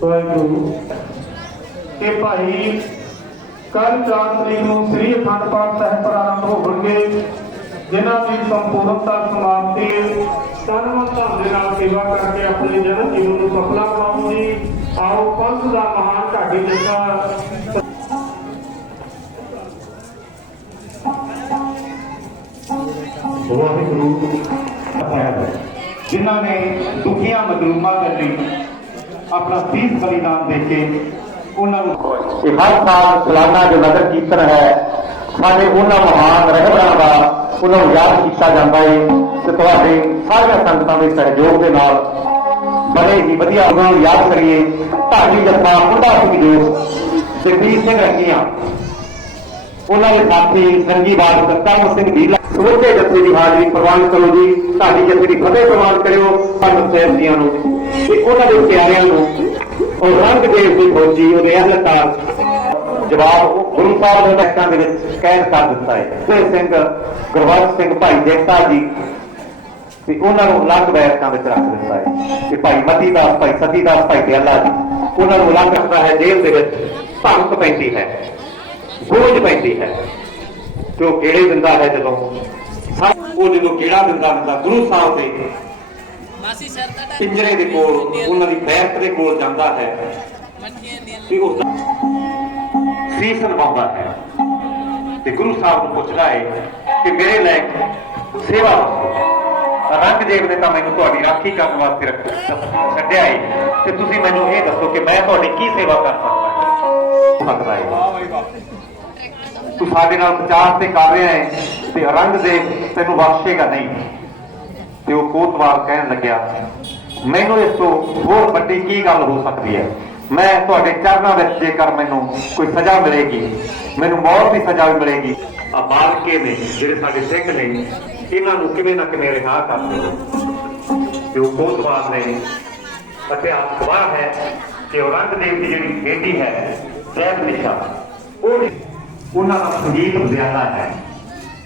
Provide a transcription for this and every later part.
ਵਾਹਿਗੁਰੂ ਕਿ ਭਾਈ ਕੱਲ 4 ਤਰੀਕ ਨੂੰ ਸ੍ਰੀ ਅਖੰਡ ਪਾਠ ਸਾਹਿਬ ਪ੍ਰਾਰੰਭ ਹੋਣਗੇ, ਜਿਨ੍ਹਾਂ ਦੀ ਸੰਪੂਰਨਤਾ ਸਮਾਪਤੀ ਤਨਮਨ ਦੇ ਨਾਲ ਸੇਵਾ ਕਰਕੇ ਆਪਣੇ ਜਨਮ ਜੀਵਨ ਨੂੰ ਸਫਲਾ ਬਣਾਉਣ ਦੀ ਆਓ, ਪੰਥ ਦਾ ਮਹਾਨ ਢਾਡੀ ਜੇਕਰ ਵਾਹਿਗੁਰੂ ਸਾਹਿਬ ਜਿਨ੍ਹਾਂ ਨੇ ਦੁਖੀਆਂ ਮਜ਼ਲੂਮਾਂ ਦੇ ਲਈ ਆਪਣਾ ਸੀਸ ਬਲੀਦਾਨ ਦੇ ਕੇ ਉਹਨਾਂ ਨੂੰ ਇਹ ਹਰ ਸਾਲ ਸਾਲਾਨਾ ਜੋ ਨਗਰ ਕੀਰਤਨ ਹੈ, ਸਾਡੇ ਉਹਨਾਂ ਮਹਾਨ ਰਹਿਬਰਾਂ ਦਾ ਉਹਨਾਂ ਨੂੰ ਯਾਦ ਕੀਤਾ ਜਾਂਦਾ ਹੈ ਤੇ ਤੁਹਾਡੇ ਸਾਰੀਆਂ ਸੰਗਤਾਂ ਦੇ ਸਹਿਯੋਗ ਦੇ ਨਾਲ ਬੜੇ ਹੀ ਵਧੀਆ ਉਹਨਾਂ ਨੂੰ ਯਾਦ ਕਰੀਏ। ਢਾਡੀ ਜੱਥਾ ਮੁੰਡਾ ਸਿੰਘ ਜੋਸ਼ ਜਗਦੀਪ ਸਿੰਘ ਰੰਗੀਆਂ ਉਹਨਾਂ ਦੇ ਸਾਥੀ ਸੰਗੀ ਬਾਦ ਕਰਮ ਸਿੰਘ ਢੀਲਾ ਸਮੁੱਚੇ ਜੱਥੇ ਦੀ ਹਾਜ਼ਰੀ ਪ੍ਰਵਾਨ ਕਰੋ ਜੀ। ਤੁਹਾਡੀ ਜੱਥੇ ਦੀ ਫਤਿਹ ਪ੍ਰਵਾਨ ਕਰਿਓ ਪੰਜ ਸਾਹਿਬ ਜੀਆਂ ਨੂੰ। ਤੇ ਉਹਨਾਂ ਦੇ ਪਿਆਰਿਆਂ ਨੂੰ ਉਹ ਰੰਗ ਦੀ ਫੌਜੀ, ਉਹਦੇ ਅਹਲਕਾਰ ਜਵਾਬ ਗੁਰੂ ਸਾਹਿਬ ਦੇ ਮਹਿਕਾਂ ਦੇ ਵਿੱਚ ਕੈਦ ਕਰ ਦਿੱਤਾ ਹੈ। ਤੇ ਸਿੰਘ ਗੁਰਵੰਸ਼ ਸਿੰਘ ਭਾਈ ਜੈਤਾ ਜੀ ਤੇ ਉਹਨਾਂ ਨੂੰ ਅਲੱਗ ਬੈਰਕਾਂ ਵਿੱਚ ਰੱਖ ਦਿੱਤਾ ਹੈ। ਤੇ ਭਾਈ ਮਤੀ ਦਾਸ ਭਾਈ ਸਤੀ ਦਾਸ ਭਾਈ ਦਿਆਲਾ ਜੀ, ਉਹਨਾਂ ਨੂੰ ਅਲੱਗ ਰੱਖਦਾ ਹੈ ਜੇਲ੍ਹ ਦੇ ਵਿੱਚ। ਧਮਕ ਪੈਂਦੀ ਹੈ। ਬੋਝ ਪੈਂਦੀ ਹੈ। ਤੇ ਉਹ ਕਿਹੜੇ ਦਿੰਦਾ ਹੈ ਜਦੋਂ। ਸਭ ਉਹ ਜਦੋਂ ਕਿਹੜਾ ਦਿੰਦਾ ਹੁੰਦਾ ਗੁਰੂ ਸਾਹਿਬ ਦੇ ਮਾਸੀ ਸਰ ਦਾ ਪਿੰਜਰੇ ਦੇ ਕੋਲ ਉਹਨਾਂ ਦੀ ਬੈਰਕ ਦੇ ਕੋਲ ਜਾਂਦਾ ਹੈ। ਤੇ ਉਸ ਦਾ ਸੀਸ ਨਵਾਉਂਦਾ ਹੈ। ਤੇ ਗੁਰੂ ਸਾਹਿਬ ਨੂੰ ਪੁੱਛਦਾ ਹੈ ਕਿ ਮੇਰੇ ਲੈ ਸੇਵਾ ਦੱਸੋ ਰੰਗ ਦੇਵ ਨੇ ਤਾਂ ਮੈਨੂੰ ਤੁਹਾਡੀ ਰਾਖੀ ਕਰਨ ਵਾਸਤੇ ਰੱਖ ਛੱਡਿਆ ਹੈ। ਤੇ ਤੁਸੀਂ ਮੈਨੂੰ ਇਹ ਦੱਸੋ ਕਿ ਮੈਂ ਤੁਹਾਡੀ ਕੀ ਸੇਵਾ ਕਰ ਸਕਦਾ ਸਕਦਾ ਹੈ ਤੂੰ ਸਾਡੇ ਨਾਲ ਵਿਚਾਰ ਤੇ ਕਰ ਰਿਹਾ ਹੈ ਤੇ ਰੰਗ ਦੇਵ ਤੈਨੂੰ ਬਖਸ਼ੇਗਾ ਨਹੀਂ। ਤੇ ਉਹ ਕੋਤਵਾਲ ਕਹਿਣ ਲੱਗਿਆ, ਮੈਨੂੰ ਇਸ ਤੋਂ ਹੋਰ ਵੱਡੀ ਕੀ ਗੱਲ ਹੋ ਸਕਦੀ ਹੈ? ਮੈਂ ਤੁਹਾਡੇ ਚਰਨਾਂ ਵਿੱਚ ਜੇਕਰ ਮੈਨੂੰ ਕੋਈ ਸਜ਼ਾ ਮਿਲੇਗੀ, ਮੈਨੂੰ ਮੌਤ ਦੀ ਸਜ਼ਾ ਵੀ ਮਿਲੇਗੀ ਆ ਬਾਲਕੇ ਨੇ ਜਿਹੜੇ ਸਾਡੇ ਸਿੱਖ ਨੇ, ਇਹਨਾਂ ਨੂੰ ਕਿਵੇਂ ਨਾ ਕਿਵੇਂ ਰਿਹਾ ਕਰ ਤੇ ਉਹ ਕੋਤਵਾਲ ਨੇ ਅਤੇ ਆ ਗਵਾਹ ਹੈ ਕਿ ਔਰੰਗਜ਼ੇਬ ਦੀ ਜਿਹੜੀ ਬੇਟੀ ਹੈ ਜ਼ੈਬ ਨਿਸ਼ਾ ਉਹ ਉਹਨਾਂ ਦਾ ਸੰਗੀਤ ਵਿਦਿਆਲਾ ਹੈ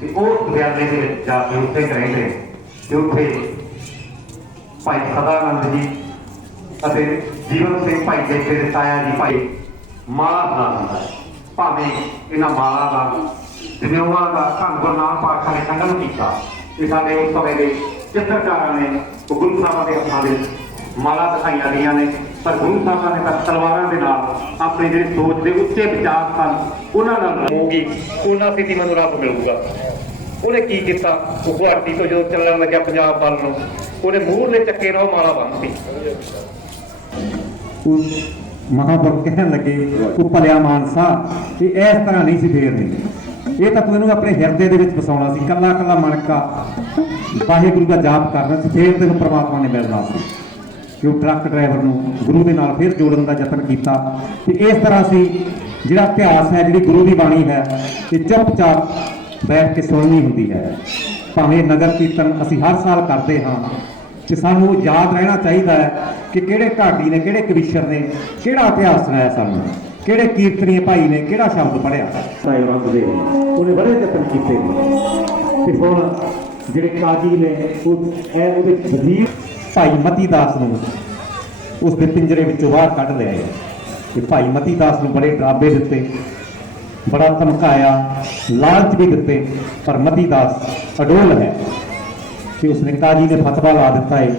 ਤੇ ਉਹ ਵਿਦਿਆਲੇ ਦੇ ਵਿੱਚ ਜਾ ਕੇ ਉੱਥੇ ਰਹਿੰਦੇ ਤੇ ਉੱਥੇ ਭਾਈ ਸਦਾਨੰਦ ਜੀ ਅਤੇ ਜੀਵਨ ਸਿੰਘ ਭਾਈ ਜੇਠੇ ਦੇ ਤਾਇਆ ਜੀ ਭਾਈ ਮਾਲਾ ਦਾ ਹੁੰਦਾ ਹੈ। ਭਾਵੇਂ ਇਹਨਾਂ ਮਾਲਾ ਦਾ ਜਨੇਊਆਂ ਦਾ, ਧੰਨ ਗੁਰੂ ਨਾਨਕ ਪਾਤਸ਼ਾਹ ਨੇ ਸੰਗਮ ਕੀਤਾ ਇਹ ਸਾਡੇ ਉਸ ਸਮੇਂ ਦੇ ਚਿੱਤਰਕਾਰਾਂ ਨੇ ਉਹ ਗੁਰੂ ਸਾਹਿਬਾਂ ਦੇ ਹੱਥਾਂ ਦੇ ਮਾਲਾ ਦਿਖਾਈਆਂ ਗਈਆਂ ਨੇ ਪਰ ਗੁਰੂ ਸਾਹਿਬਾਂ ਨੇ ਤਾਂ ਤਲਵਾਰਾਂ ਦੇ ਨਾਲ ਆਪਣੀ ਜਿਹੜੀ ਸੋਚ ਦੇ ਉੱਚੇ ਵਿਚਾਰ ਸਨ ਉਹਨਾਂ ਨਾਲ ਹੋਊਗੀ ਉਹਨਾਂ ਸਿੱਧੀ ਮੈਨੂੰ ਰੱਬ ਮਿਲੂਗਾ। ਉਹਨੇ ਕੀ ਕੀਤਾ? ਉਹ ਗੁਹਾਟੀ ਤੋਂ ਜਦੋਂ ਚੱਲਣ ਲੱਗਿਆ ਪੰਜਾਬ ਵੱਲ ਨੂੰ ਉਹਨੇ ਮੂਹਰਲੇ ਚੱਕੇ ਨਾਲ ਮਾਲਾ ਬੰਨ੍ਹਤੀ ਉਸ ਮਹਾਂਪੁਰਖ ਕਹਿਣ ਲੱਗੇ ਉਹ ਭਲਿਆ ਮਾਨਸਾ ਇਹ ਇਸ ਤਰ੍ਹਾਂ ਨਹੀਂ ਸੀ ਫੇਰਨੀ। ਇਹ ਤਾਂ ਤੂੰ ਇਹਨੂੰ ਆਪਣੇ ਹਿਰਦੇ ਦੇ ਵਿੱਚ ਵਸਾਉਣਾ ਸੀ ਕੱਲਾ ਕੱਲਾ ਮਣਕਾ। ਵਾਹਿਗੁਰੂ ਦਾ ਜਾਪ ਕਰਨਾ ਸੀ ਫੇਰ ਤੈਨੂੰ ਪ੍ਰਮਾਤਮਾ ਨੇ ਮਿਲਣਾ ਸੀ। ਕਿ ਉਹ ਟਰੱਕ ਡਰਾਈਵਰ ਨੂੰ ਗੁਰੂ ਦੇ ਨਾਲ ਫਿਰ ਜੋੜਨ ਦਾ ਯਤਨ ਕੀਤਾ। ਤੇ ਇਸ ਤਰ੍ਹਾਂ ਸੀ ਜਿਹੜਾ ਇਤਿਹਾਸ ਹੈ, ਜਿਹੜੀ ਗੁਰੂ ਦੀ ਬਾਣੀ ਹੈ, ਇਹ ਚੁੱਪਚਾਪ ਬੈਠ ਕੇ ਸੁਣਨੀ ਹੁੰਦੀ ਹੈ। ਭਾਵੇਂ ਨਗਰ ਕੀਰਤਨ ਅਸੀਂ ਹਰ ਸਾਲ ਕਰਦੇ ਹਾਂ, ਤੇ ਸਾਨੂੰ ਯਾਦ ਰਹਿਣਾ ਚਾਹੀਦਾ ਹੈ ਕਿ ਕਿਹੜੇ ਢਾਡੀ ਨੇ, ਕਿਹੜੇ ਕਵੀਸ਼ਰ ਨੇ, ਕਿਹੜਾ ਇਤਿਹਾਸ ਸੁਣਾਇਆ ਸਾਨੂੰ, ਕਿਹੜੇ ਕੀਰਤਨੀਏ ਭਾਈ ਨੇ, ਕਿਹੜਾ ਸ਼ਬਦ ਪੜਿਆ ਭਾਈ ਰੰਗ ਉਹਨੇ ਬੜੇ ਯਤਨ ਕੀਤੇ ਨੇ। ਤੇ ਹੁਣ ਜਿਹੜੇ ਕਾਜੀ ਨੇ, ਉਹ ਇਹ ਉਹਦੇ ਵਜ਼ੀਰ ਭਾਈ ਮਤੀ ਦਾਸ ਨੂੰ ਉਸ ਦੇ ਪਿੰਜਰੇ ਵਿੱਚੋਂ ਬਾਹਰ ਕੱਢ ਲਿਆ ਹੈ ਤੇ ਭਾਈ ਮਤੀ ਦਾਸ ਨੂੰ ਬੜੇ ਡਰਾਬੇ ਦਿੱਤੇ, ਬੜਾ ਧਮਕਾਇਆ, ਲਾਲਚ ਵੀ ਦਿੱਤੇ, ਪਰ ਮਤੀ ਦਾਸ ਅਡੋਲ ਹੈ ਕਿ ਉਸਨੇ ਕਾਜੀ ਨੇ ਫਤਵਾ ਲਾ ਦਿੱਤਾ ਹੈ